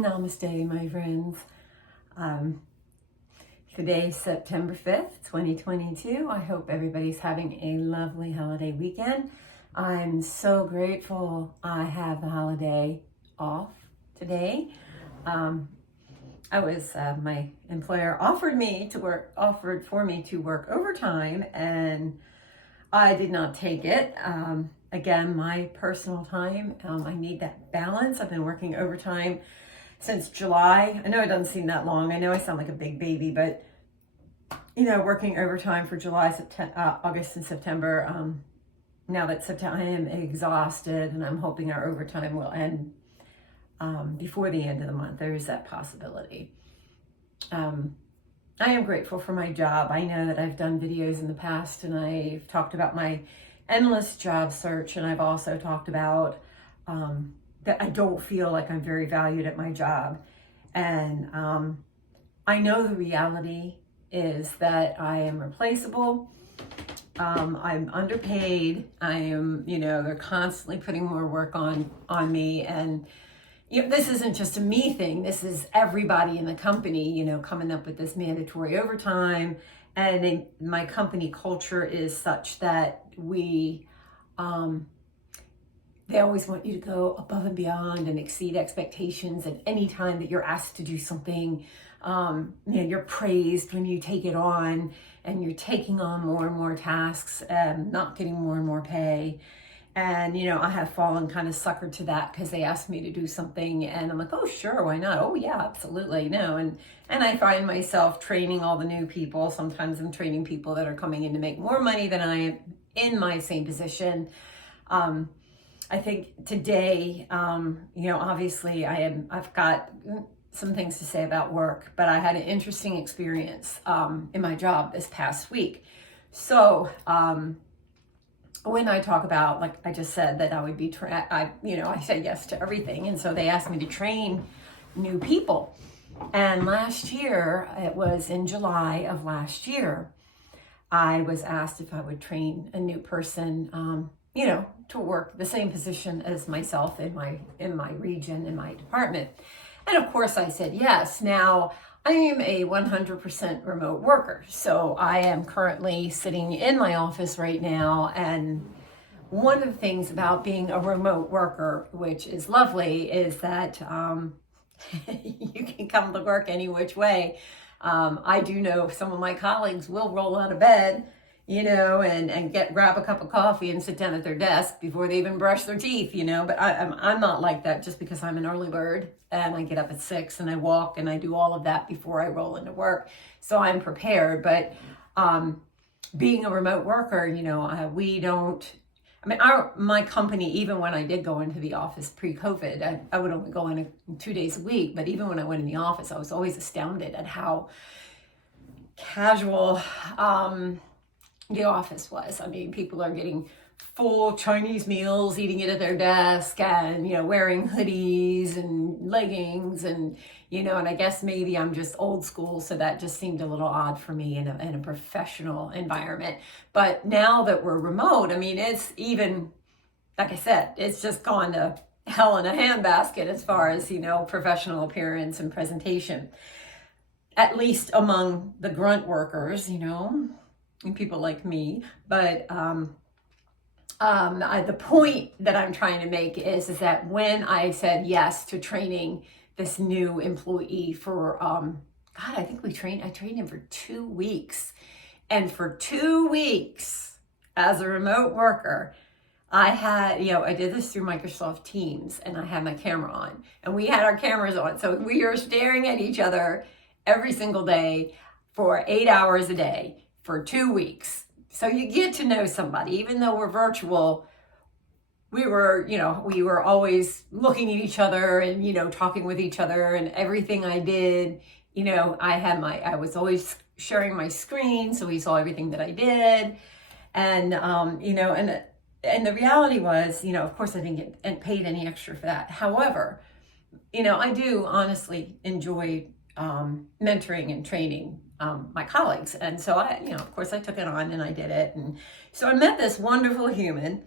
Namaste, my friends. Um, Today's September 5th, 2022. I hope everybody's having a lovely holiday weekend. I'm so grateful I have the holiday off today. My employer offered for me to work overtime, and I did not take it. Again, my personal time, I need that balance. I've been working overtime since July. I know it doesn't seem that long. I know I sound like a big baby, but working overtime for July, September, August, and September. Now that September, I am exhausted, and I'm hoping our overtime will end before the end of the month. There is that possibility. I am grateful for my job. I know that I've done videos in the past, and I've talked about my endless job search, and I've also talked about that I don't feel like I'm very valued at my job. And I know the reality is that I am replaceable. I'm underpaid. I am, they're constantly putting more work on me. And, this isn't just a me thing. This is everybody in the company, coming up with this mandatory overtime. And my company culture is such that they always want you to go above and beyond and exceed expectations. And any time that you're asked to do something, you're praised when you take it on, and you're taking on more and more tasks and not getting more and more pay. And, I have fallen kind of suckered to that because they asked me to do something, and I'm like, oh, sure, why not? Oh, yeah, absolutely. And I find myself training all the new people. Sometimes I'm training people that are coming in to make more money than I am in my same position. I think today, obviously I've got some things to say about work, but I had an interesting experience in my job this past week. So when I talk about, like I just said, that I would be, I said yes to everything. And so they asked me to train new people. And last year, it was in July of last year, I was asked if I would train a new person, to work the same position as myself in my region, in my department. And of course I said yes. Now, I am a 100% remote worker. So I am currently sitting in my office right now. And one of the things about being a remote worker, which is lovely, is that you can come to work any which way. I do know some of my colleagues will roll out of bed, and grab a cup of coffee and sit down at their desk before they even brush their teeth, but I'm not like that, just because I'm an early bird and I get up at 6 and I walk and I do all of that before I roll into work. So I'm prepared. But being a remote worker, my company, even when I did go into the office pre-COVID, I would only go in 2 days a week. But even when I went in the office, I was always astounded at how casual the office was. I mean, people are getting full Chinese meals, eating it at their desk, and, wearing hoodies and leggings, and, and I guess maybe I'm just old school, so that just seemed a little odd for me in a professional environment. But now that we're remote, it's even, like I said, it's just gone to hell in a handbasket as far as, professional appearance and presentation, at least among the grunt workers, and people like me. But the point that I'm trying to make is that when I said yes to training this new employee for, I trained him for 2 weeks. And for 2 weeks as a remote worker, I had, I did this through Microsoft Teams, and I had my camera on, and we had our cameras on. So we were staring at each other every single day for 8 hours a day for 2 weeks. So you get to know somebody. Even though we're virtual, we were always looking at each other and, talking with each other, and everything I did, I was always sharing my screen, so he saw everything that I did. And, and the reality was, of course I didn't get paid any extra for that. However, I do honestly enjoy mentoring and training my colleagues. And so of course I took it on and I did it. And so I met this wonderful human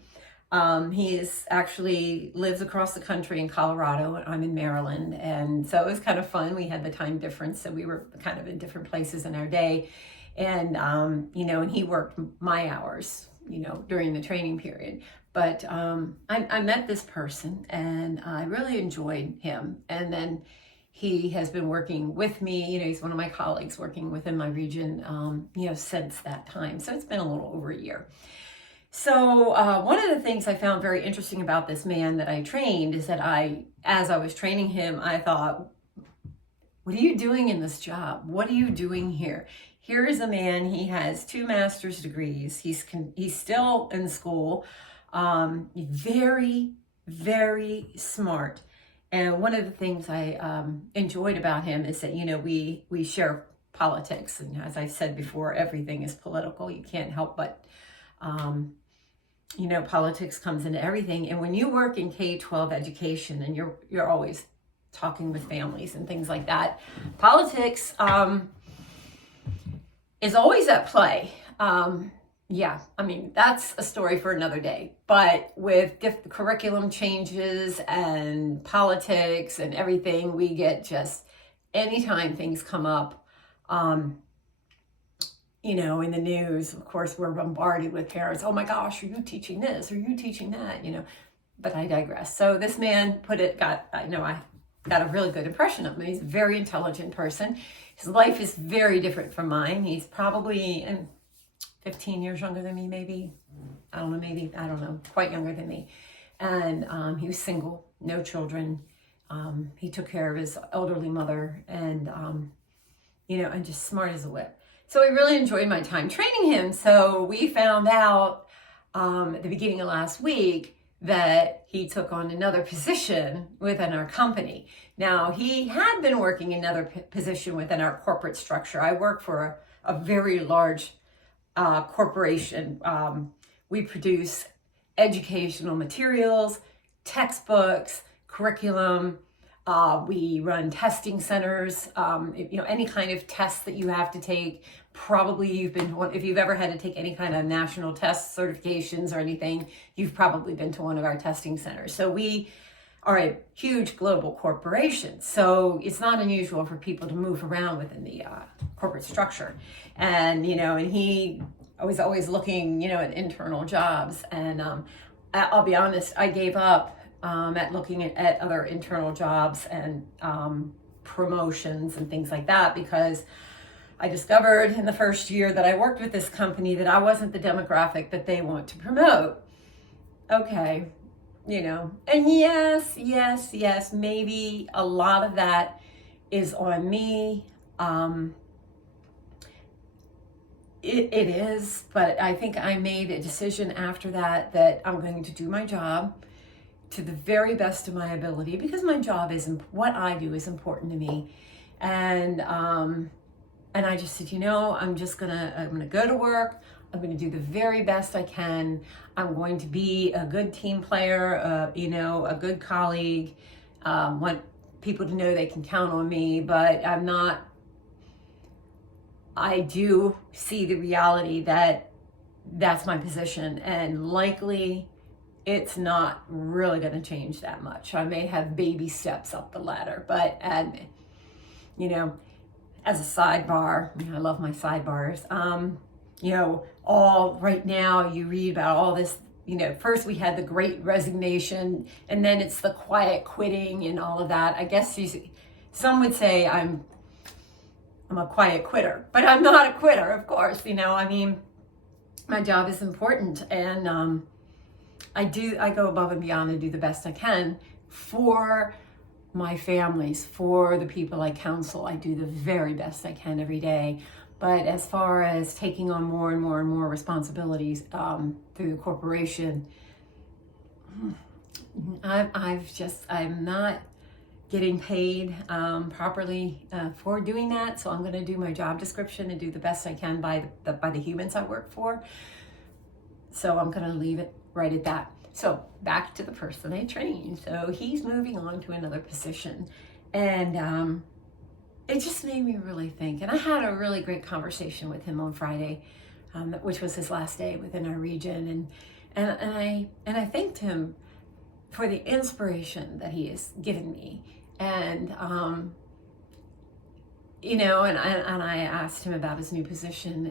He is actually lives across the country in Colorado, and I'm in Maryland. And so it was kind of fun. We had the time difference, so we were kind of in different places in our day. And, and he worked my hours, during the training period. But I met this person and I really enjoyed him. And then he has been working with me, he's one of my colleagues working within my region, since that time. So it's been a little over a year. So one of the things I found very interesting about this man that I trained is that as I was training him, I thought, what are you doing in this job? What are you doing here? Here is a man, he has 2 master's degrees. He's still in school, very, very smart. And one of the things I enjoyed about him is that, we share politics. And as I said before, everything is political. You can't help but, politics comes into everything. And when you work in K-12 education and you're always talking with families and things like that, politics is always at play. That's a story for another day. But with curriculum changes and politics and everything, we get just anytime things come up, in the news, of course, we're bombarded with parents. Oh my gosh, are you teaching this? Are you teaching that? But I digress. So this man I got a really good impression of him. He's a very intelligent person. His life is very different from mine. He's probably 15 years younger than me, maybe. I don't know, quite younger than me. And he was single, no children. He took care of his elderly mother and, and just smart as a whip. So I really enjoyed my time training him. So we found out at the beginning of last week that he took on another position within our company. Now, he had been working another position within our corporate structure. I work for a very large corporation. We produce educational materials, textbooks, curriculum. We run testing centers. Any kind of test that you have to take. Probably if you've ever had to take any kind of national test certifications or anything, you've probably been to one of our testing centers. So we are a huge global corporation. So it's not unusual for people to move around within the corporate structure. And, and he was always looking, at internal jobs. And I'll be honest, I gave up at looking at other internal jobs and promotions and things like that, because I discovered in the first year that I worked with this company that I wasn't the demographic that they want to promote. Okay, and yes, maybe a lot of that is on me. It is, but I think I made a decision after that I'm going to do my job to the very best of my ability, because my job what I do is important to me. And I just said, I'm gonna go to work. I'm gonna do the very best I can. I'm going to be a good team player, a good colleague. Want people to know they can count on me, but I do see the reality that that's my position, and likely it's not really going to change that much. I may have baby steps up the ladder, but as a sidebar, I love my sidebars. All right now you read about all this. First we had the Great Resignation, and then it's the quiet quitting and all of that. I guess some would say I'm a quiet quitter, but I'm not a quitter, of course. My job is important, and I go above and beyond and do the best I can for my families, for the people I counsel. I do the very best I can every day. But as far as taking on more and more and more responsibilities through the corporation, I'm not getting paid properly for doing that. So I'm going to do my job description and do the best I can by the humans I work for. So I'm going to leave it right at that. So back to the person I trained. So he's moving on to another position, and it just made me really think. And I had a really great conversation with him on Friday, which was his last day within our region. And I thanked him for the inspiration that he has given me. And and I asked him about his new position,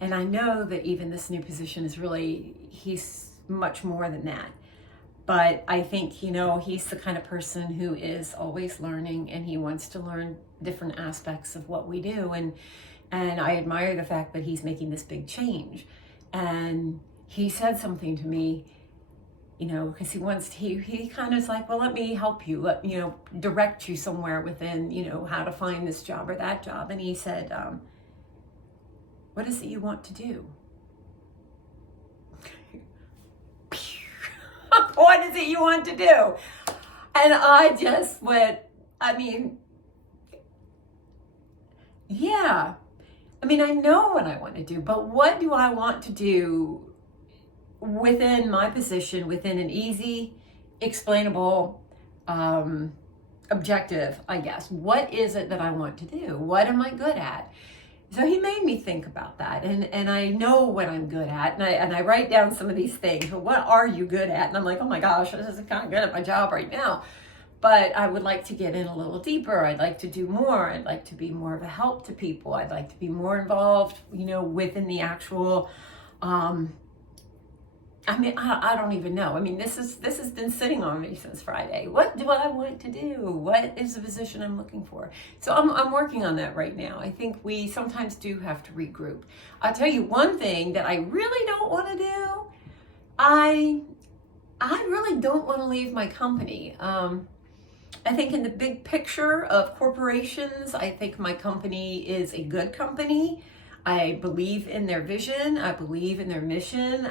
and I know that even this new position is really, he's much more than that. But I think, he's the kind of person who is always learning, and he wants to learn different aspects of what we do. And I admire the fact that he's making this big change. And he said something to me, because he kind of is like, well, let me help you, direct you somewhere within, how to find this job or that job. And he said, what is it you want to do? What is it you want to do? And I just went, yeah. I know what I want to do, but what do I want to do within my position, within an easy, explainable, objective, I guess? What is it that I want to do? What am I good at? So he made me think about that, and I know what I'm good at, and I write down some of these things. Well, what are you good at? And I'm like, oh my gosh, this is kind of good at my job right now, but I would like to get in a little deeper. I'd like to do more. I'd like to be more of a help to people. I'd like to be more involved, within the actual. I don't even know. This has been sitting on me since Friday. What do I want to do? What is the position I'm looking for? So I'm working on that right now. I think we sometimes do have to regroup. I'll tell you one thing that I really don't want to do. I really don't want to leave my company. I think in the big picture of corporations, I think my company is a good company. I believe in their vision. I believe in their mission.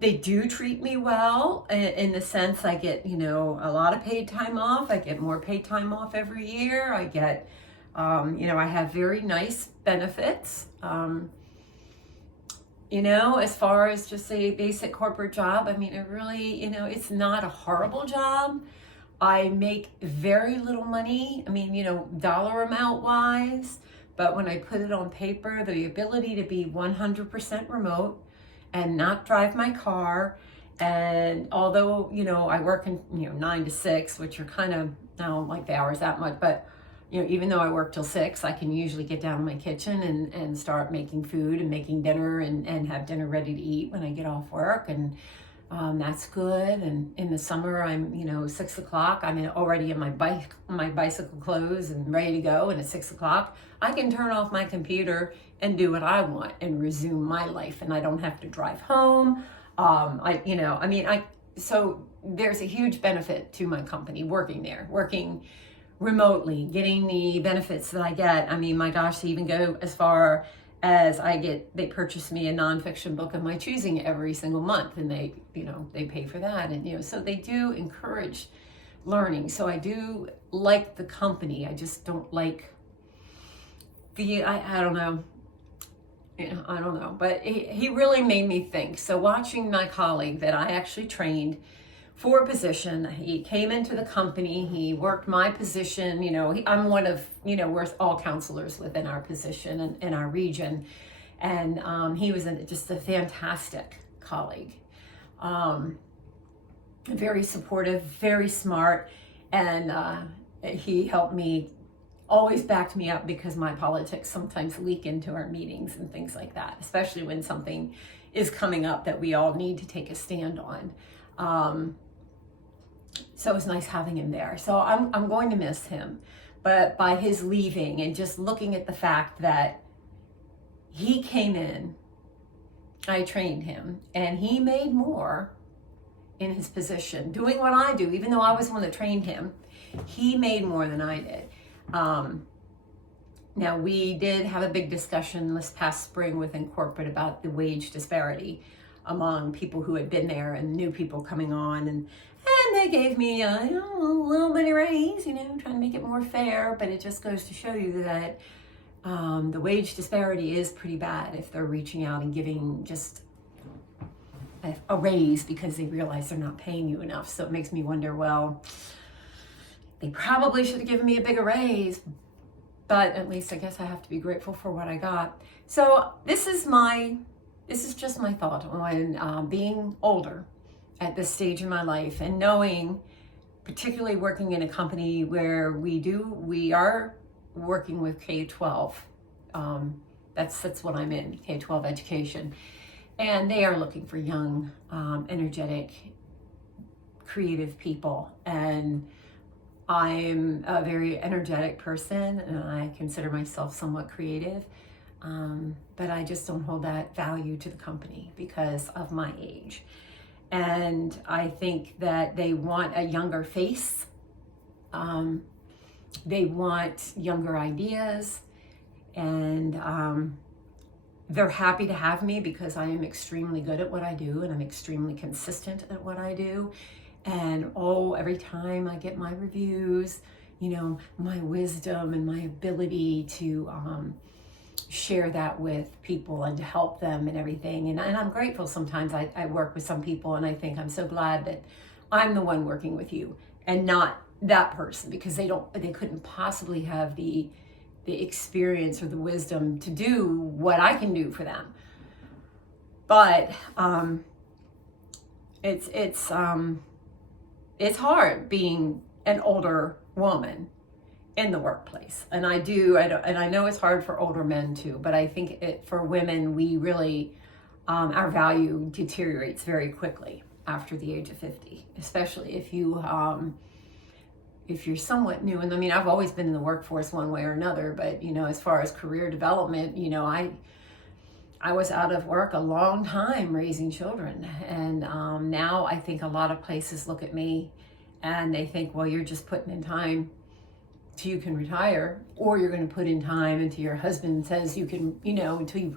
They do treat me well in the sense I get, a lot of paid time off. I get more paid time off every year. I get, I have very nice benefits. As far as just a basic corporate job, it really, it's not a horrible job. I make very little money. Dollar amount wise, but when I put it on paper, the ability to be 100% remote and not drive my car. And although, I work in, 9 to 6, which are kind of, I don't like the hours that much, but, even though I work till 6, I can usually get down in my kitchen and start making food and making dinner and have dinner ready to eat when I get off work. And that's good. And in the summer, I'm, 6 o'clock, I'm already in my bicycle clothes and ready to go. And at 6 o'clock, I can turn off my computer and do what I want and resume my life. And I don't have to drive home. So there's a huge benefit to my company working there, working remotely, getting the benefits that I get. My gosh, they even go as far as they purchase me a nonfiction book of my choosing every single month, and they pay for that. And, so they do encourage learning. So I do like the company. I just don't like I don't know. I don't know, but he really made me think. So watching my colleague that I actually trained for a position, he came into the company, he worked my position, I'm one of, we're all counselors within our position and in our region. And he was just a fantastic colleague. Very supportive, very smart. And he helped me, always backed me up, because my politics sometimes leak into our meetings and things like that, especially when something is coming up that we all need to take a stand on. So it was nice having him there. So I'm going to miss him, but by his leaving and just looking at the fact that he came in, I trained him, and he made more in his position doing what I do, even though I was the one that trained him. He made more than I did. Now, we did have a big discussion this past spring within corporate about the wage disparity among people who had been there and new people coming on, and they gave me a little bitty raise, trying to make it more fair. But it just goes to show you that the wage disparity is pretty bad if they're reaching out and giving just a raise because they realize they're not paying you enough. So it makes me wonder, well, they probably should have given me a bigger raise, but at least I guess I have to be grateful for what I got. So this is my this is just my thought on being older at this stage in my life, and knowing, particularly working in a company where we are working with K-12. That's what I'm in, K-12 education. And they are looking for young, energetic, creative people. And I'm a very energetic person, and I consider myself somewhat creative. But I just don't hold that value to the company because of my age. And I think that they want a younger face. They want younger ideas. And they're happy to have me because I am extremely good at what I do, and I'm extremely consistent at what I do. And every time I get my reviews, my wisdom and my ability to share that with people and to help them and everything. And I'm grateful. Sometimes I work with some people and I think, I'm so glad that I'm the one working with you and not that person, because they couldn't possibly have the experience or the wisdom to do what I can do for them. But it's hard being an older woman in the workplace. And I know it's hard for older men too, but I think for women, we really, our value deteriorates very quickly after the age of 50, especially if you're somewhat new. And I mean, I've always been in the workforce one way or another, but as far as career development, I was out of work a long time raising children. And now I think a lot of places look at me and they think, well, you're just putting in time till you can retire, or you're going to put in time until your husband says you can, until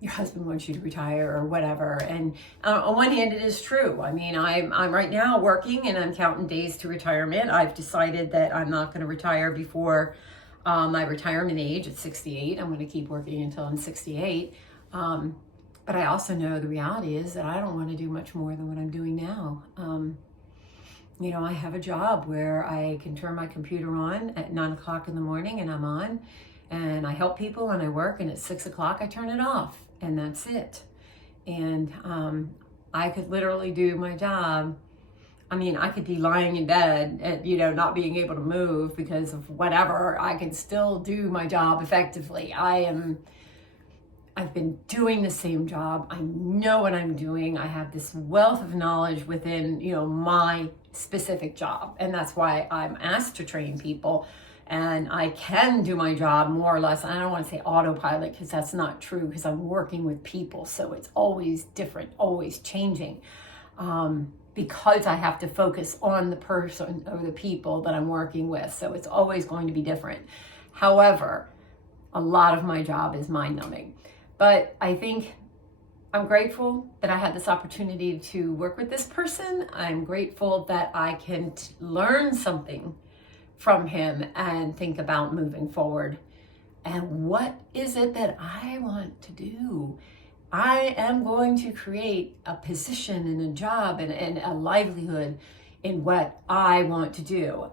your husband wants you to retire or whatever. And on one hand, it is true. I mean, I'm right now working and I'm counting days to retirement. I've decided that I'm not going to retire before my retirement age at 68. I'm going to keep working until I'm 68. But I also know the reality is that I don't want to do much more than what I'm doing now. I have a job where I can turn my computer on at 9 o'clock in the morning and I'm on, and I help people and I work, and at 6 o'clock I turn it off, and that's it. And I could literally do my job. I mean, I could be lying in bed and, not being able to move because of whatever. I can still do my job effectively. I've been doing the same job. I know what I'm doing. I have this wealth of knowledge within, my specific job. And that's why I'm asked to train people. And I can do my job more or less. I don't want to say autopilot because that's not true, because I'm working with people. So it's always different, always changing. Because I have to focus on the person or the people that I'm working with. So it's always going to be different. However, a lot of my job is mind-numbing. But I think I'm grateful that I had this opportunity to work with this person. I'm grateful that I can learn something from him and think about moving forward. And what is it that I want to do? I am going to create a position and a job and a livelihood in what I want to do.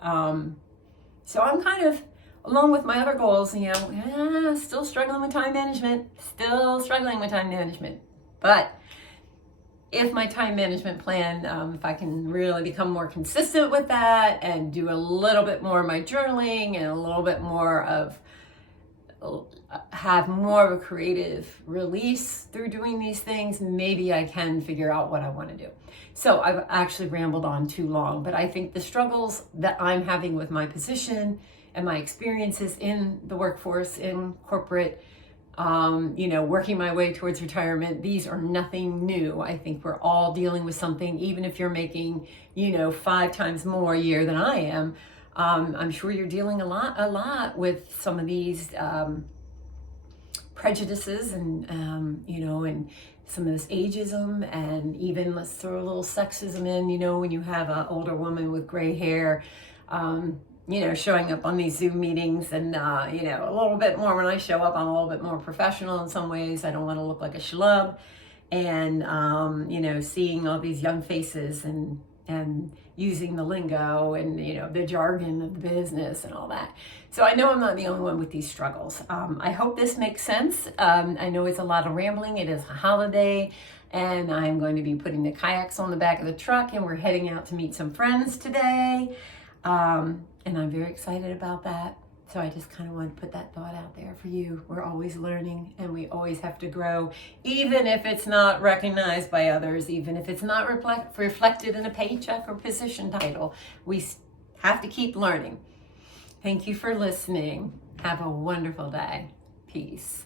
So I'm kind of, along with my other goals, still struggling with time management, But if my time management plan, if I can really become more consistent with that and do a little bit more of my journaling and a little bit more of, have more of a creative release through doing these things, maybe I can figure out what I want to do. So I've actually rambled on too long, but I think the struggles that I'm having with my position and my experiences in the workforce, in corporate, working my way towards retirement, these are nothing new. I think we're all dealing with something, even if you're making, 5 times more a year than I am. I'm sure you're dealing a lot with some of these prejudices and, and some of this ageism, and even let's throw a little sexism in, when you have an older woman with gray hair, showing up on these Zoom meetings and, a little bit more when I show up, I'm a little bit more professional in some ways. I don't want to look like a schlub. And, seeing all these young faces and and using the lingo and, the jargon of the business and all that. So I know I'm not the only one with these struggles. I hope this makes sense. I know it's a lot of rambling. It is a holiday, and I'm going to be putting the kayaks on the back of the truck, and we're heading out to meet some friends today. And I'm very excited about that. So I just kind of want to put that thought out there for you. We're always learning, and we always have to grow, even if it's not recognized by others, even if it's not reflected in a paycheck or position title. We have to keep learning. Thank you for listening. Have a wonderful day. Peace.